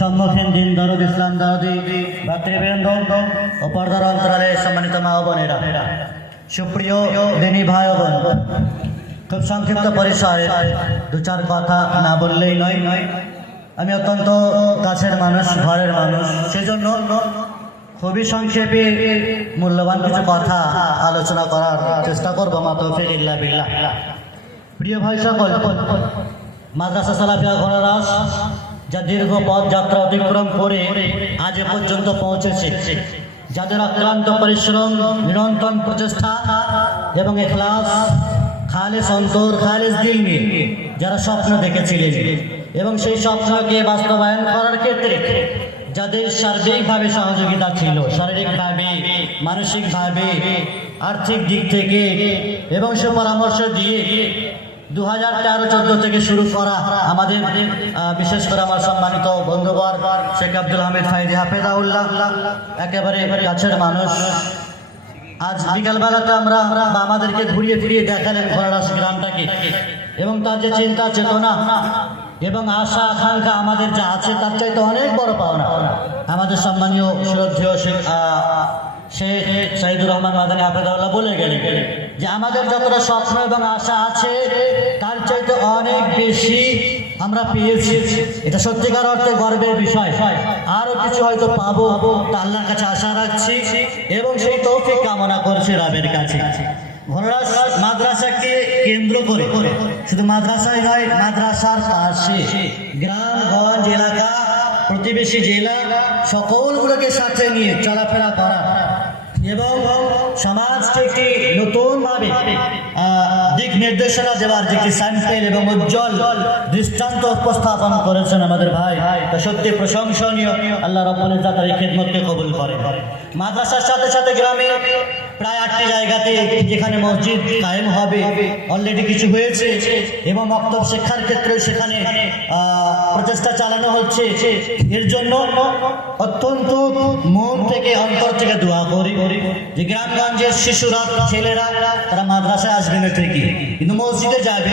সম্মুখীন দিন দরদ ইসলাম দাদি ভাতৃবৃন্দ ও পর্দার অন্তরালে সম্মানিত মা বোনেরা। সুপ্রিয় দিনী ভাই বোন, খুব সংক্ষিপ্ত পরিসরে দু চার কথা না বললেই নয়। নয় আমি অত্যন্ত কাছের মানুষ, ঘরের মানুষ, সেজন্য খুবই সংক্ষেপে মূল্যবান কিছু কথা আলোচনা করার চেষ্টা করব, মা তৌফিক ইল্লা প্রিয় ভাই সকল, মাদ্রাসা সালাফিয়া ঘোড়ারাস যা দীর্ঘ পথ যাত্রা অতিক্রম করে আজ পর্যন্ত পৌঁছেছে। যাদের অক্লান্ত পরিশ্রম, নিরন্তর প্রচেষ্টা এবং এখলাস, খালেস অন্তর, খালেস দিল যারা স্বপ্ন দেখেছিলেন এবং সেই স্বপ্নকে বাস্তবায়ন করার ক্ষেত্রে যাদের সার্বিকভাবে সহযোগিতা ছিল, শারীরিকভাবে, মানসিকভাবে, আর্থিক দিক থেকে এবং সে পরামর্শ দিয়ে দু হাজার তেরো থেকে শুরু করা আমাদের বিশেষ করে আমার সম্মানিত বন্ধুবর শেখ আব্দুল হামিদ ফাইদি হাফেজাউল্লাহ একেবারে কাছের মানুষ। আজ বিকালবেলাতে আমরা আমাদেরকে ঘুরিয়ে ফিরিয়ে দেখালেন ঘোড়ারাস গ্রামটাকে এবং তার যে চিন্তা, চেতনা এবং আশা, আকাঙ্ক্ষা আমাদের যা আছে তার চাইতে অনেক বড় পাওনা। আমাদের সম্মানীয় শ্রদ্ধেয় শেখ শেখ সাইদুর রহমান মাদানী হাফেজাউল্লাহ বলে গেলেন। যে আমাদের যতটা স্বপ্ন এবং আশা আছে, তার চাইতে অনেক বেশি আমরা পেয়েছি। এটা সত্যিকার অর্থে গর্বের বিষয়। আরও কিছু হয়তো পাবো তা আল্লাহর কাছে আশা রাখছি এবং সেই তৌফিক কামনা করছি রাবের কাছে। মাদ্রাসাকে কেন্দ্র করে, শুধু মাদ্রাসায় নয়, মাদ্রাসার পাশে গ্রামগঞ্জ এলাকা, প্রতিবেশী জেলা, সকলগুলোকে সাথে নিয়ে চলাফেরা করা এবং সমাজকে নতুনভাবে ভাবে দিক নির্দেশনা দেওয়ার যে একটি স্যাম্পেল এবং উজ্জ্বল দৃষ্টান্ত উপস্থাপন করেছেন আমাদের ভাই, তা সত্যি প্রশংসনীয়। আল্লাহ রব্বুল ইজ্জাত এই খেদমতকে কবুল করে মাদ্রাসার সাথে সাথে গ্রামে প্রায় আটটি জায়গাতে যেখানে মসজিদ কায়েম হবে। অলরেডি কিছু হয়েছে। এবং মক্তব শিক্ষার ক্ষেত্রেও সেখানে প্রচেষ্টা চালানো হচ্ছে। এর জন্য অত্যন্ত মন থেকে, অন্তর থেকে দোয়া করি। যে গ্রামগঞ্জের শিশুরা, ছেলেরা, তারা মাদ্রাসায় আসবে না ঠিকই। কিন্তু মসজিদে যাবে।